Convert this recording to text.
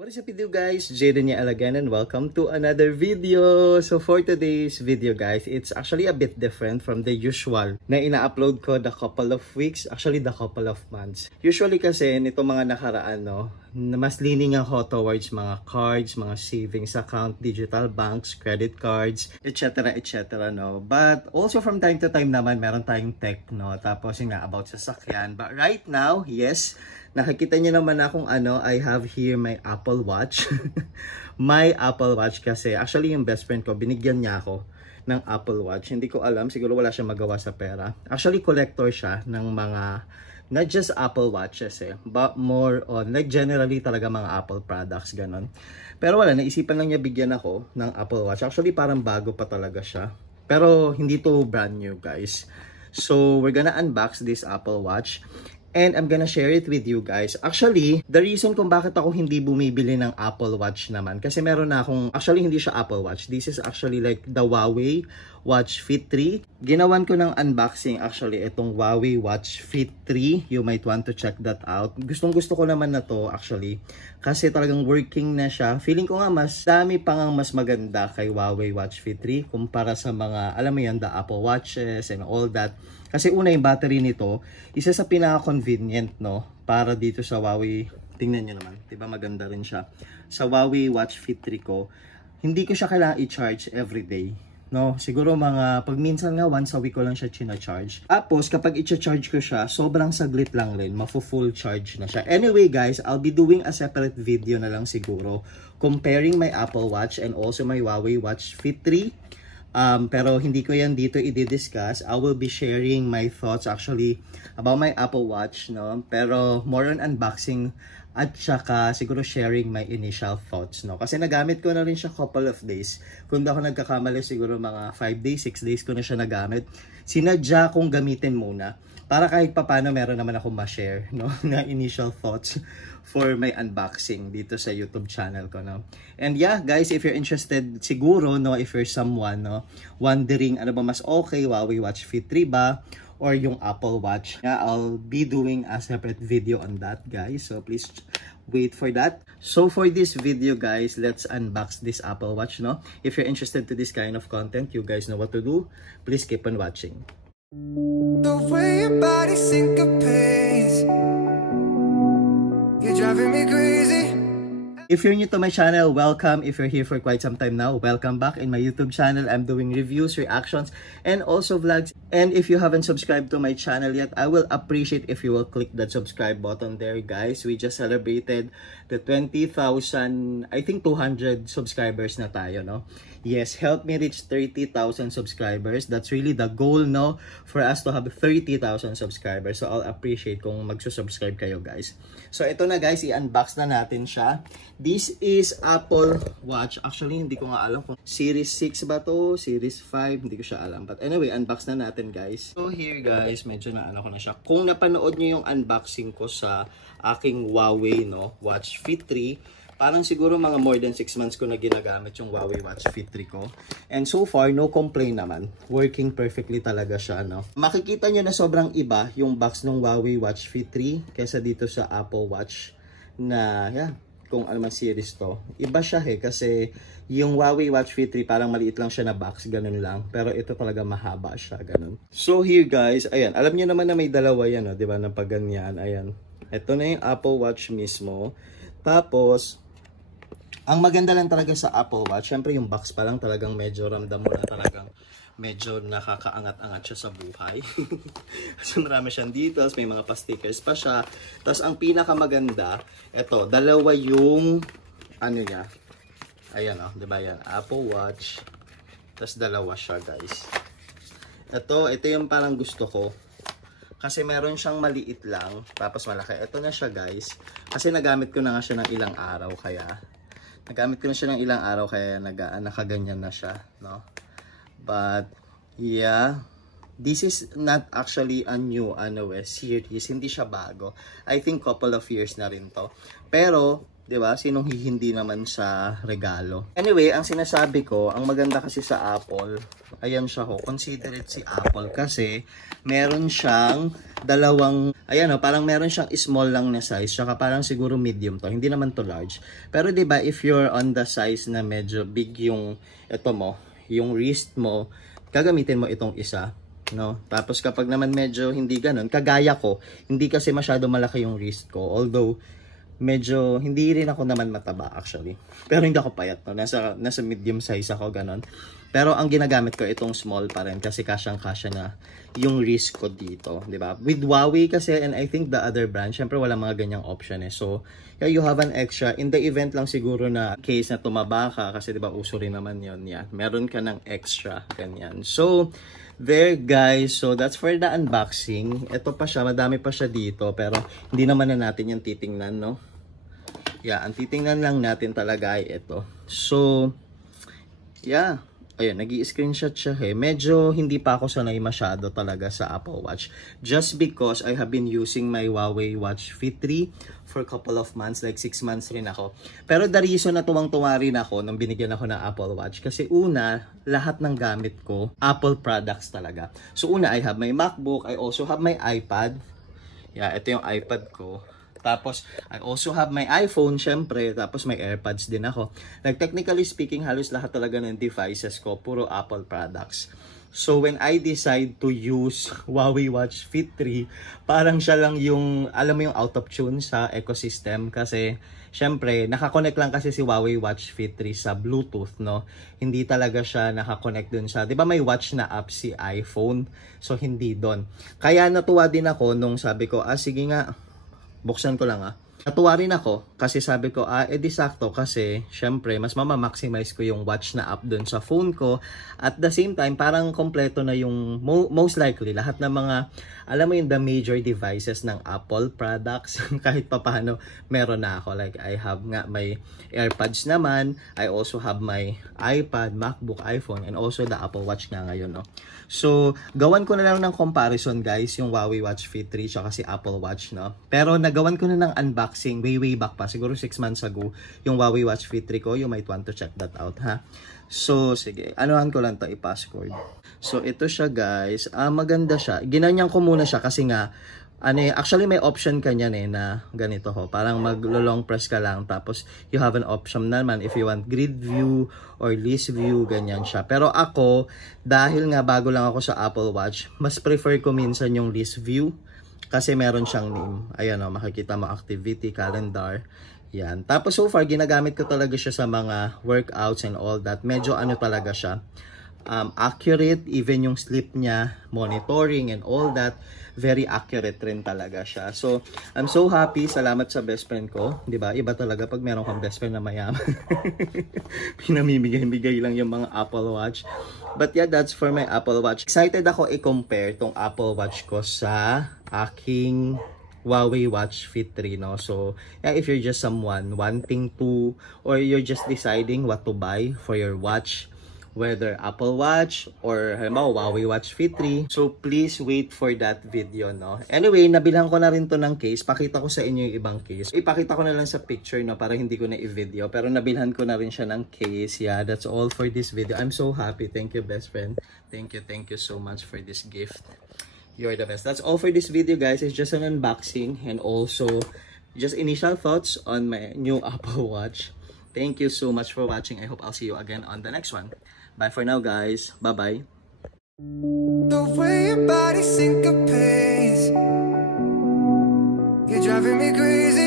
What is up with you guys? Jaden here again and welcome to another video. So for today's video guys, it's actually a bit different from the usual na ina-upload ko the couple of weeks, actually the couple of months. Usually kasi nito mga nakaraan mas leaning ako towards mga cards, mga savings account, digital banks, credit cards, etc. etc. But also from time to time naman meron tayong tech tapos yung nga about sasakyan. But right now, yes, nakikita niyo naman akong I have here my Apple Watch. My Apple Watch kasi actually yung best friend ko, binigyan niya ako ng Apple Watch. Hindi ko alam, siguro wala siyang magawa sa pera. Actually collector siya ng mga, not just Apple Watches but more on like generally talaga mga Apple products, ganon. Pero wala, naisipan lang niya bigyan ako ng Apple Watch. Actually parang bago pa talaga siya. Pero hindi to brand new guys. So we're gonna unbox this Apple Watch. And I'm gonna share it with you guys. Actually, the reason kung bakit ako hindi bumibili ng Apple Watch naman, kasi meron na akong, actually hindi siya Apple Watch. This is actually like the Huawei Watch Fit 3. Ginawan ko ng unboxing actually itong Huawei Watch Fit 3. You might want to check that out. Gustong gusto ko naman na to actually. Kasi talagang working na siya. Feeling ko nga mas dami pang mas maganda kay Huawei Watch Fit 3 kumpara sa mga, alam mo yan, the Apple Watches and all that. Kasi una yung battery nito, isa sa pinaka-convenient para dito sa Huawei. Tingnan nyo naman, diba maganda rin siya. Sa Huawei Watch Fit 3 ko, hindi ko siya kailangan i-charge everyday. Siguro pag minsan nga once a week ko lang siya china-charge. Tapos kapag i-charge ko siya, sobrang saglit lang rin, full charge na siya. Anyway guys, I'll be doing a separate video na lang siguro comparing my Apple Watch and also my Huawei Watch Fit 3. Pero hindi ko yan dito i-discuss. I will be sharing my thoughts actually about my Apple Watch, pero more on unboxing at saka siguro sharing my initial thoughts, kasi nagamit ko na rin siya couple of days. Kung di ako nagkakamali, siguro mga 5 days, 6 days ko na siya nagamit. Sinadya kong gamitin muna para kahit papano meron naman akong ma-share na initial thoughts for my unboxing dito sa YouTube channel ko. And yeah guys, if you're interested siguro, if you're someone wondering ano ba mas okay, Huawei Watch Fit 3 ba or yung Apple Watch, I'll be doing a separate video on that guys, so please wait for that. So for this video guys, let's unbox this Apple Watch. If you're interested to this kind of content, you guys know what to do. Please keep on watching. The way your body syncopates, you're driving me crazy. If you're new to my channel, welcome. If you're here for quite some time now, welcome back. In my YouTube channel, I'm doing reviews, reactions, and also vlogs. And if you haven't subscribed to my channel yet, I will appreciate if you will click that subscribe button there, guys. We just celebrated the 20,000, I think 200 subscribers na tayo, Yes, help me reach 30,000 subscribers. That's really the goal, for us to have 30,000 subscribers. So I'll appreciate kung magsusubscribe kayo, guys. So ito na guys, i-unbox na natin siya. This is Apple Watch. Actually, hindi ko nga alam kung Series 6 ba to, Series 5, hindi ko siya alam. But anyway, unbox na natin guys. So here guys, medyo na ko na siya. Kung napanood nyo yung unboxing ko sa aking Huawei Watch Fit 3, parang siguro mga more than 6 months ko na ginagamit yung Huawei Watch Fit 3 ko. And so far, no complaint naman. Working perfectly talaga siya, Makikita nyo na sobrang iba yung box ng Huawei Watch Fit 3 kaysa dito sa Apple Watch na, kung ano man series to. Iba siya kasi yung Huawei Watch Fit 3 parang maliit lang siya na box, ganun lang. Pero ito talaga mahaba siya, ganun. So here guys, ayan, alam niyo naman na may dalawa yan, di ba, na pag ganyan, ayan. Ito na yung Apple Watch mismo. Tapos, ang maganda lang talaga sa Apple Watch, syempre yung box pa lang talagang medyo ramdam mo na talagang medyo nakakaangat-angat siya sa buhay. Kasi marami siyang details, may mga pa-stickers pa siya. Tapos ang pinakamaganda, ito, dalawa yung niya. Ayan diba yan? Apple Watch. Tapos dalawa siya guys. Ito yung parang gusto ko. Kasi meron siyang maliit lang, tapos malaki. Ito na siya guys. Kasi nagamit ko na nga siya ng ilang araw kaya nakaganyan na siya, But yeah, this is not actually a new series, hindi siya bago. I think couple of years na rin to. Pero 'Di ba? Sinong hindi naman sa regalo. Anyway, ang sinasabi ko, ang maganda kasi sa Apple, ayan siya ho, considerate si Apple kasi meron siyang dalawang, ayan ho, parang meron siyang small lang na size, tsaka parang siguro medium to, hindi naman to large. Pero 'di ba, if you're on the size na medyo big yung ito mo, yung wrist mo, gagamitin mo itong isa. No? Tapos kapag naman medyo hindi ganun, kagaya ko, hindi kasi masyado malaki yung wrist ko. Although, medyo, hindi rin ako naman mataba actually. Pero hindi ako payat, no? Nasa medium size ako, ganun. Pero ang ginagamit ko itong small pa rin kasi kasyang-kasya na yung wrist ko dito, di ba? With Huawei kasi, and I think the other brand, syempre wala mga ganyang option eh. So, yeah, you have an extra. In the event lang siguro na case na tumaba ka, kasi di ba uso rin naman yun, yan. Meron ka ng extra, ganyan. So, there guys, so that's for the unboxing. Ito pa siya, madami pa siya dito, pero hindi naman na natin yung titingnan, no? Yeah, ang titingnan lang natin talaga ay ito. So, yeah. Ayun, nag-i-screenshot siya eh. Medyo hindi pa ako sanay masyado talaga sa Apple Watch. Just because I have been using my Huawei Watch Fit 3 for a couple of months, like 6 months rin ako. Pero the reason na tuwang-tuwa rin ako nung binigyan ako ng Apple Watch, kasi una, lahat ng gamit ko, Apple products talaga. So una, I have my MacBook, I also have my iPad. Yeah, ito yung iPad ko. Tapos, I also have my iPhone, syempre. Tapos, may AirPods din ako. Like, technically speaking, halos lahat talaga ng devices ko, puro Apple products. So, when I decide to use Huawei Watch Fit 3, parang siya lang yung, alam mo yung out of tune sa ecosystem. Kasi, syempre, nakakonect lang kasi si Huawei Watch Fit 3 sa Bluetooth, no? Hindi talaga siya nakakonect dun sa, di ba may watch na app si iPhone? So, hindi dun. Kaya natuwa din ako nung sabi ko, sige nga, buksan ko lang Natuwa rin ako kasi sabi ko, edi sakto kasi syempre mas mama-maximize ko yung watch na app dun sa phone ko. At the same time, parang kompleto na yung most likely lahat ng mga, alam mo yung the major devices ng Apple products. Kahit papano meron na ako. Like I have nga my AirPods naman. I also have my iPad, MacBook, iPhone, and also the Apple Watch nga ngayon. No? So, gawan ko na lang ng comparison guys, yung Huawei Watch Fit 3 tsaka si Apple Watch. No? Pero nagawan ko na ng unboxing way back pa, siguro 6 months ago, yung Huawei Watch Fit 3 ko. You might want to check that out, ha? So, sige. Anuhan ko lang to i-passcode. So, ito siya, guys. Maganda siya. Ginanyan ko muna siya kasi nga, actually may option kanyan na ganito ho. Parang mag-long press ka lang. Tapos, you have an option naman if you want grid view or list view, ganyan siya. Pero ako, dahil nga bago lang ako sa Apple Watch, mas prefer ko minsan yung list view. Kasi meron siyang name. Ayan o, makikita mo activity, calendar. Yan. Tapos so far, ginagamit ko talaga siya sa mga workouts and all that. Medyo talaga siya. Accurate, even yung sleep niya, monitoring and all that. Very accurate rin talaga siya. So, I'm so happy. Salamat sa best friend ko. Diba? Iba talaga pag meron kang best friend na mayaman. Pinamimigay-migay lang yung mga Apple Watch. But yeah, that's for my Apple Watch. Excited ako i-compare tong Apple Watch ko sa aking Huawei Watch Fit 3, no? So, yeah, if you're just someone wanting to, or you're just deciding what to buy for your watch, whether Apple Watch or Huawei Watch Fit 3, so please wait for that video, no? Anyway, nabilhan ko na rin to ng case. Pakita ko sa inyo yung ibang case. Ipakita ko na lang sa picture, no? Para hindi ko na i-video. Pero nabilhan ko na rin siya ng case. Yeah, that's all for this video. I'm so happy. Thank you, best friend. Thank you so much for this gift. You're the best. That's all for this video, guys. It's just an unboxing and also just initial thoughts on my new Apple Watch. Thank you so much for watching. I hope I'll see you again on the next one. Bye for now, guys. Bye-bye. The way your body syncopates, you're driving me crazy.